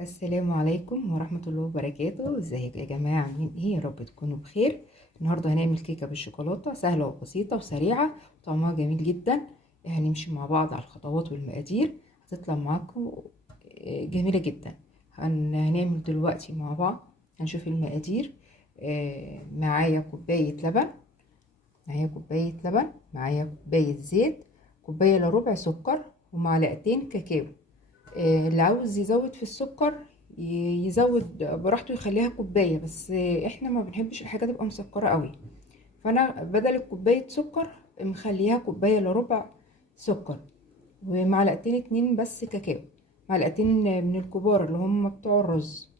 السلام عليكم ورحمة الله وبركاته. ازيكم يا جماعة؟ عاملين ايه؟ يا رب تكونوا بخير. النهاردة هنعمل كيكة بالشوكولاتة سهلة وبسيطة وسريعة وطعمها جميل جدا. هنمشي مع بعض على الخطوات والمقادير، هتطلع معاكم جميلة جدا. هنعمل دلوقتي مع بعض. هنشوف المقادير. معايا كوباية لبن، معايا كوباية زيت، كوباية الا ربع سكر، ومعلقتين كاكاو. اللي عاوز يزود في السكر يزود براحته، يخليها كوباية بس. احنا ما بنحبش الحاجة تبقى مسكرة قوي، فانا بدل الكوباية سكر مخليها كوباية الا ربع سكر، ومعلقتين اتنين بس كاكاو، معلقتين من الكبار اللي هم بتوع الرز.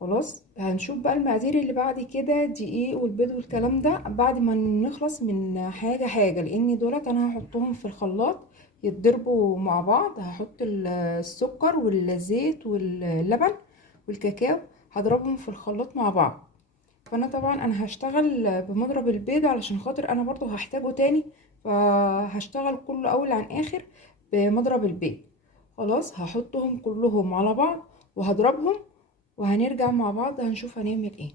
خلاص، هنشوف بقى المقادير اللي بعد كده، دقيق والبيض والكلام ده بعد ما نخلص من حاجة حاجة، لان دولت انا هحطهم في الخلاط يتضربوا مع بعض. هحط السكر والزيت واللبن والكاكاو، هضربهم في الخلاط مع بعض. فانا طبعا انا هشتغل بمضرب البيض علشان خاطر انا برضو هحتاجه تاني، فهشتغل كله اول عن اخر بمضرب البيض. خلاص، هحطهم كلهم على بعض وهضربهم، وهنرجع مع بعض هنشوف هنعمل ايه.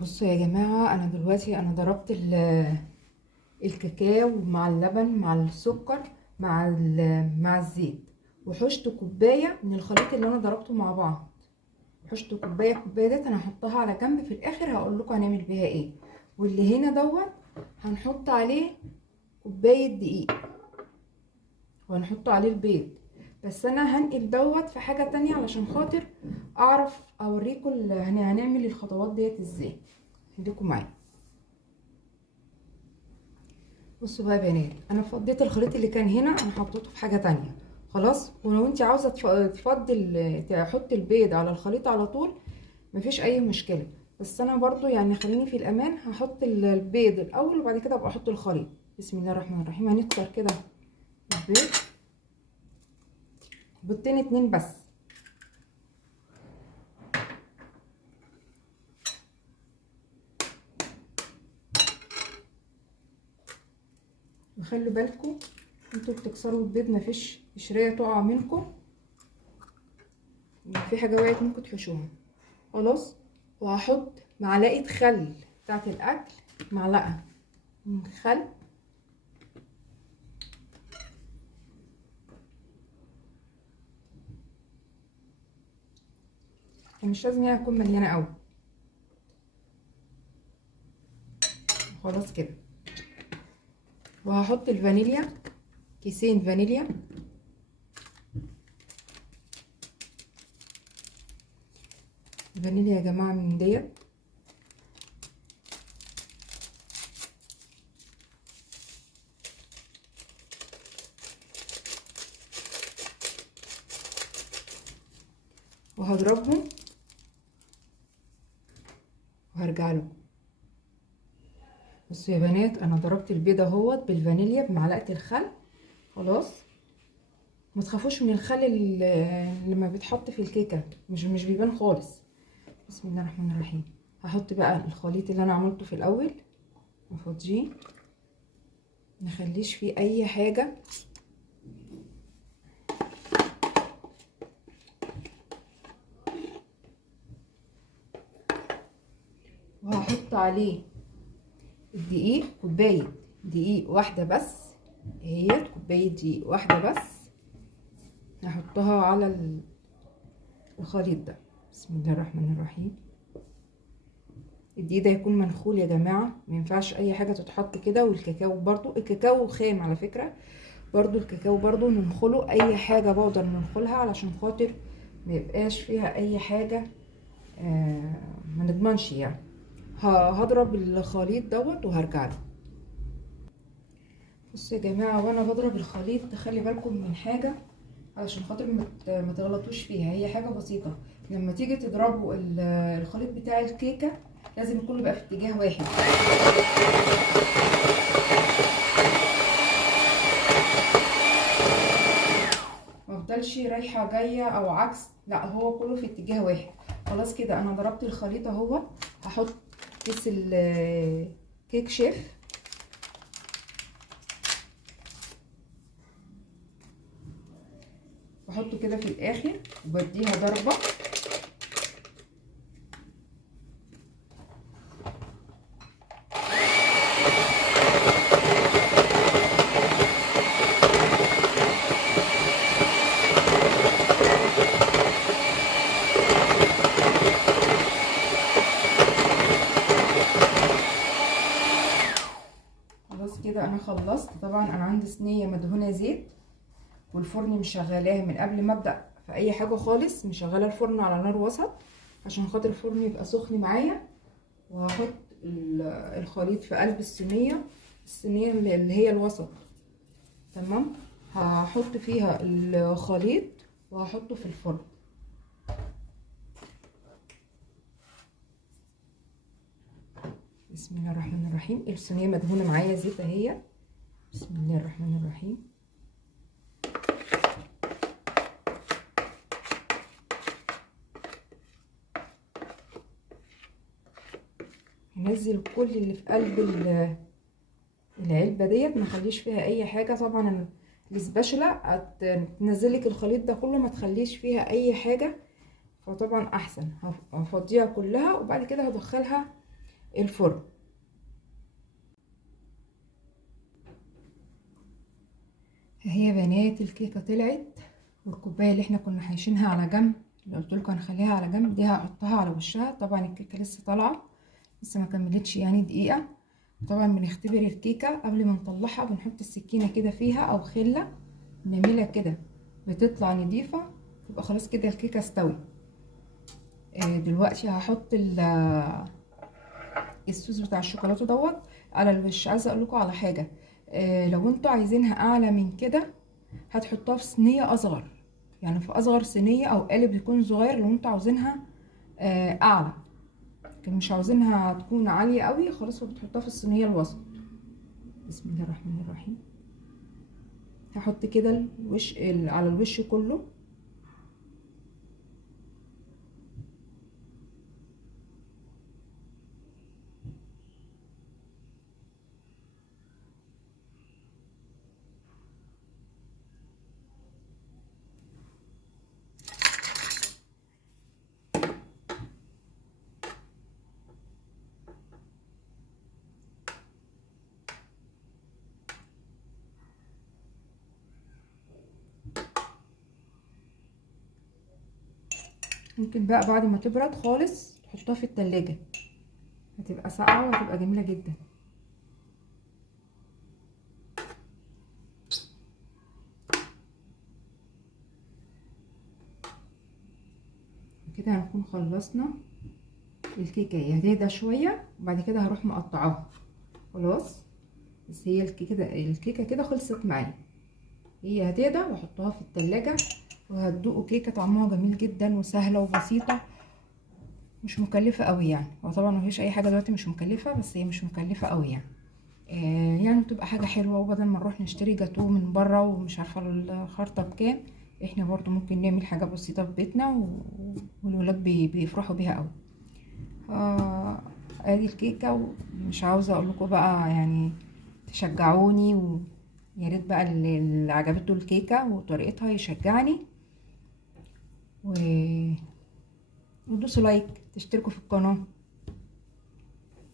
بصوا يا جماعة، انا دلوقتي ضربت الكاكاو مع اللبن مع السكر مع الزيت، وحشت كوباية من الخليط اللي انا ضربته مع بعض. حشت كوباية ديت انا هحطها على جنب، في الاخر هقول لكم هنعمل بيها ايه. واللي هنا دوت هنحط عليه كوباية دقيق، وهنحط عليه البيض. بس انا هنقل دوت في حاجة تانية علشان خاطر اعرف اوريكم هنعمل الخطوات ديت ازاي. خليكم معايا. بصوا بقى يا بنات، انا فضيت الخليط اللي كان هنا، انا حطيته في حاجة تانية. خلاص، ولو انت عاوزة تفضي تحط البيض على الخليط على طول مفيش اي مشكلة، بس انا برضو يعني خليني في الامان، هحط البيض الاول وبعد كده ابقى احط الخليط. بسم الله الرحمن الرحيم. هنكسر كده البيض، بيضتين اتنين بس. وخلوا بالكم انتوا بتكسروا البيض مفيش قشريه تقع منكم، في حاجه وقعت ممكن تحشوها. خلاص، وهحط معلقه خل بتاعه الاكل، معلقه من خل، مش لازم يعني تكون مليانه قوي. خلاص كده، وهحط الفانيليا، كيسين فانيليا، فانيليا يا جماعه من ديت. وهضربهم وهرجع لكم. بصوا يا بنات، انا ضربت البيض اهوت بالفانيليا بمعلقه الخل. خلاص، ما تخافوش من الخل اللي ما بيتحط في الكيكه، مش بيبان خالص. بسم الله الرحمن الرحيم. هحط بقى الخليط اللي انا عملته في الاول، نفضيه، نخليش فيه اي حاجه. وهحط عليه الدقيق، كوبايه دقيق واحده بس، هي كوبايه دقيق واحده بس هحطها على الخليط ده. بسم الله الرحمن الرحيم. الدقيق ده يكون منخول يا جماعه، ما ينفعش اي حاجه تتحط كده. والكاكاو برضو، الكاكاو خام على فكره، برضو الكاكاو برضو ننخله، اي حاجه بقدر ننخلها علشان خاطر ما يبقاش فيها اي حاجه، ما نضمنش يعني. هضرب الخليط دوت وهرجع له. بصوا يا جماعه، وانا بضرب الخليط تخلي بالكم من حاجه علشان خاطر ما تغلطوش فيها. هي حاجه بسيطه، لما تيجي تضربوا الخليط بتاع الكيكه لازم يكون يبقى في اتجاه واحد، ما افضلش رايحه جايه او عكس، لا هو كله في اتجاه واحد. خلاص كده، انا ضربت الخليط اهو. هحط كيس الكيك شيف، بحطه كده في الاخر وبديها ضربه. خلاص كده انا خلصت. طبعا انا عندي صينيه مدهونه زيت والفرن مشغلاه من قبل ما ابدا في اي حاجه خالص، مشغله الفرن على نار وسط عشان خاطر الفرن يبقى سخن معايا. وهحط الخليط في قلب الصينيه اللي هي الوسط. تمام، هحط فيها الخليط وهحطه في الفرن. بسم الله الرحمن الرحيم. الصينيه مدهونه معايا زيت اهي. بسم الله الرحمن الرحيم. هنزل كل اللي في قلب العلبه ديت، ما خليش فيها اي حاجه. طبعا السباشولا هتنزلك الخليط ده كله، ما تخليش فيها اي حاجه، فطبعا احسن. هفضيها كلها وبعد كده هدخلها الفرن. اهي يا بنات الكيكه طلعت، والكوبايه اللي احنا كنا حايشينها على جنب اللي قلت لكم هنخليها على جنب دي هحطها على وشها. طبعا الكيكه لسه طالعه، لسه ما كملتش يعني دقيقه. طبعا بنختبر الكيكه قبل ما نطلعها، بنحط السكينه كده فيها او خله نعملها كده، بتطلع نضيفه يبقى خلاص كده الكيكه استوت. دلوقتي هحط الصوص بتاع الشوكولاته دوت على الوش. عايزه اقول لكم على حاجه، لو انتوا عايزينها اعلى من كده هتحطوها في صينيه اصغر، يعني في اصغر صينيه او قالب يكون صغير لو انتوا عاوزينها اعلى. لكن مش عاوزينها تكون عاليه قوي خلاص بتحطوها في الصينيه الوسط. بسم الله الرحمن الرحيم. هحط كده الوش على الوش كله. ممكن بقى بعد ما تبرد خالص تحطها في التلاجة، هتبقى ساقعة وهتبقى جميلة جدا. كده هنكون خلصنا الكيكة. هي هتهدى شوية وبعد كده هروح مقطعاها خلاص. بس هي الكيكة كده خلصت معايا. هي هتهدى واحطها في التلاجة وهتدوقوا كيكة طعمها جميل جدا وسهلة وبسيطة، مش مكلفة قوي يعني. هو طبعا مفيش اي حاجة دلوقتي مش مكلفة، بس هي مش مكلفة قوي يعني. يعني بتبقى حاجة حلوة، وبدل ما نروح نشتري جاتوه من بره ومش عارفة الخرطة بكام، احنا برضو ممكن نعمل حاجة بسيطة في بيتنا والولاد بيفرحوا بيها قوي. ادي الكيكة، ومش عاوزة اقول لكم بقى يعني تشجعوني، ويا ريت بقى اللي عجبته الكيكة وطريقتها يشجعني وتدوسوا لايك، تشتركوا في القناة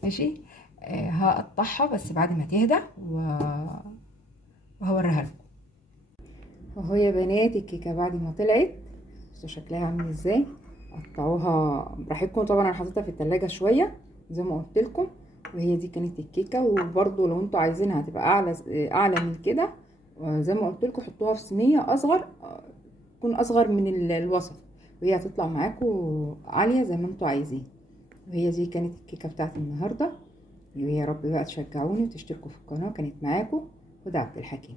ماشي. هقطعها بس بعد ما تهدى وهوريها لكم. اهو يا بنات الكيكه بعد ما طلعت، بصوا شكلها عامل ازاي. قطعوها براحتكم. طبعا انا حطيتها في التلاجة شويه زي ما قلت لكم، وهي دي كانت الكيكه. وبرده لو انتوا عايزينها تبقى اعلى من كده زي ما قلت لكم حطوها في صينيه اصغر، تكون اصغر من الوسط، وهي هتطلع معاكم عاليه زي ما انتوا عايزين. وهي دي كانت الكيكه بتاعت النهارده. ويا رب بقى تشجعوني وتشتركوا في القناه. كانت معاكم هدى عبد الحكيم.